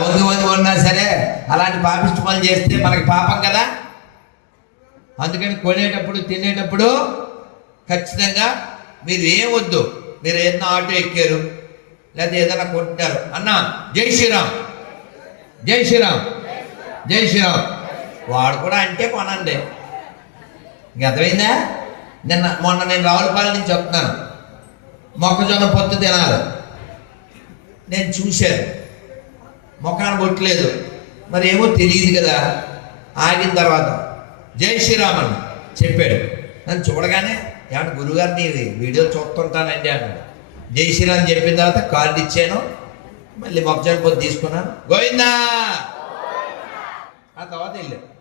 వంగి ఉన్నా సరే అలాంటి పాపిష్టి పనులు చేస్తే మనకి పాపం కదా? అందుకని కొనేటప్పుడు తినేటప్పుడు ఖచ్చితంగా మీరు ఏం వద్దు. మీరు ఏదైనా ఆటో ఎక్కారు లేదా ఏదైనా కొంటున్నారు. అన్న జై శ్రీరామ్. జై శ్రీరామ్. జై శ్రీరామ్. వాడు కూడా అంటే కొనండి. ఇంక అర్థమైందా? నిన్న మొన్న నేను రావులపాలెం నుంచి చెప్తున్నాను మొక్కజొన్న పొత్తు తినాలి. నేను చూశాను. మొఖాన్ని కొట్టలేదు మరి ఏమో తెలియదు కదా. ఆగిన తర్వాత జై శ్రీరామన్ చెప్పాడు. నన్ను చూడగానే ఏమన్నా గురుగారిని వీడియో చూస్తుంటానండి అన్నాడు. జై శ్రీరామ్ చెప్పిన తర్వాత కార్డు ఇచ్చాను. మళ్ళీ మొక్కజొన్న పొద్దు తీసుకున్నాను. గోవిందా! ఆ తర్వాత వెళ్ళాడు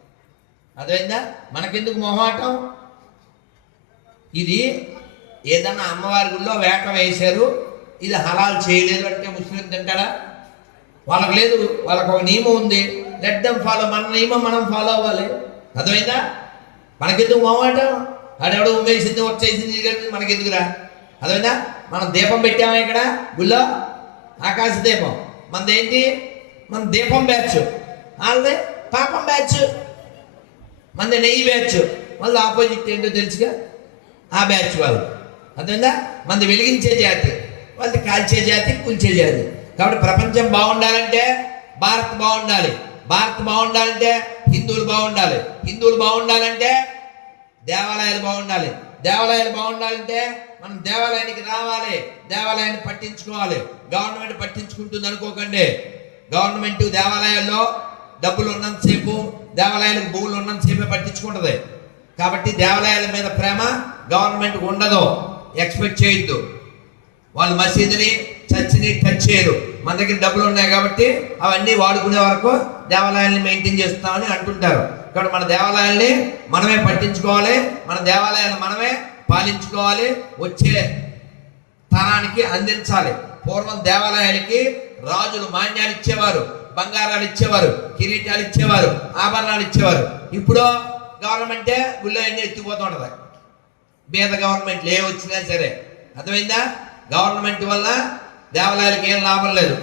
అదైందా మనకెందుకు మొహమాటం? ఇది ఏదన్నా అమ్మవారి గుళ్ళో వేట వేశారు. ఇది హలాలు చేయలేదు అంటే ముస్లిం తింటారా? వాళ్ళకి లేదు వాళ్ళకు ఒక నియమం ఉంది. లెట్ దెమ్ ఫాలో మన నియమం మనం ఫాలో అవ్వాలి. అర్థమైందా? మనకెందుకు మొహమాటం? ఆడెవడో ఉమ్మేసింది వచ్చేసింది ఇది మనకెందుకురా? అర్థమైందా? మనం దీపం పెట్టామా ఇక్కడ? గుళ్ళో? ఆకాశ దీపం. మనదేంటి? మన దీపం బ్యాచ్. వాళ్ళది పాపం బ్యాచ్. మనది నెయ్యి బ్యాచ్. మళ్ళీ ఆపోజిట్ ఏంటో తెలుసుగా? ఆ బ్యాచ్ వాళ్ళు. అర్థమైందా? మంది వెలిగించే జాతి. వాళ్ళది కాల్చే జాతి కూల్చే జాతి. కాబట్టి ప్రపంచం బాగుండాలంటే భారత్ బాగుండాలి. భారత్ బాగుండాలంటే హిందువులు బాగుండాలి. హిందువులు బాగుండాలంటే దేవాలయాలు బాగుండాలి. దేవాలయాలు బాగుండాలంటే మనం దేవాలయానికి రావాలి. దేవాలయాన్ని పట్టించుకోవాలి. గవర్నమెంట్ పట్టించుకుంటుంది అనుకోకండి. గవర్నమెంట్ దేవాలయాల్లో డబ్బులు ఉన్నంతసేపు దేవాలయాలకు భూములు ఉన్నంతసేపే పట్టించుకుంటుంది. కాబట్టి దేవాలయాల మీద ప్రేమ గవర్నమెంట్ ఉండదు. ఎక్స్పెక్ట్ చేయొద్దు. వాళ్ళు మసీదుని చర్చిని టచ్ చేయరు. మన దగ్గర డబ్బులు ఉన్నాయి కాబట్టి అవన్నీ వాడుకునే వరకు దేవాలయాల్ని మెయింటైన్ చేస్తామని అంటుంటారు. కాబట్టి మన దేవాలయాల్ని మనమే పట్టించుకోవాలి. మన దేవాలయాన్ని మనమే పాలించుకోవాలి. వచ్చే తరానికి అందించాలి. పూర్వం దేవాలయాలకి రాజులు మాన్యాలు ఇచ్చేవారు బంగారాలు ఇచ్చేవారు కిరీటాలు ఇచ్చేవారు ఆభరణాలు ఇచ్చేవారు. ఇప్పుడు గవర్నమెంటే గుళ్ళో ఎత్తిపోతూ ఉంటది. బీద గవర్నమెంట్లు ఏ వచ్చినా సరే. అర్థమైందా? గవర్నమెంట్ వల్ల దేవాలయాలకు ఏం లాభం లేదు.